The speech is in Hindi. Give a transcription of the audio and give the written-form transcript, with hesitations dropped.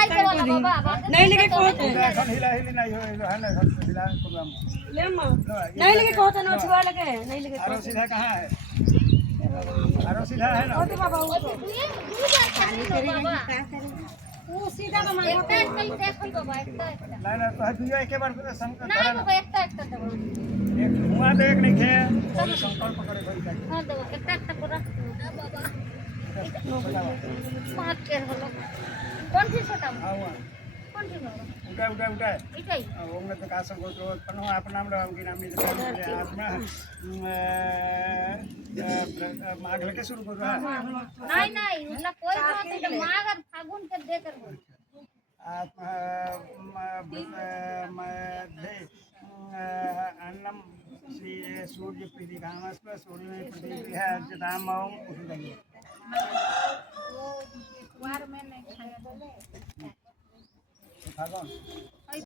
नहीं लेके कहते এখন হিলা হিলি নাই है ना এখন हिला प्रोग्राम ले अम्मा नहीं लेके कहते ना छुआ लगे नहीं लेके आरो सीधा कहाँ है आरो सीधा है ना कहते बाबा वो सीधा तो मांगो ना ना तो दुइया एके बार संकल्प ना बाबा একটা দেবো एक हुआ तो एक नहीं खे संकल्प करे कोई का হ্যাঁ দেবো একটা করে বাবা পাঁচ কের হলো কোন ছোটা हां हुआ কোন ছিল उठा उठा उठा এটাই ओमने तो का संकोच तो पनो अपना नाम राम की नाम नहीं आत्मा माघ के शुरू कर रहा है নাই নাই ওটা কই বাত এটা মাঘ আর ফাগুন কে দে করব अन्नम श्री सूर्य प्रीति कामस्व सूर्य में प्रीति है जदाम उठ गई वार में नहीं खाया भगवान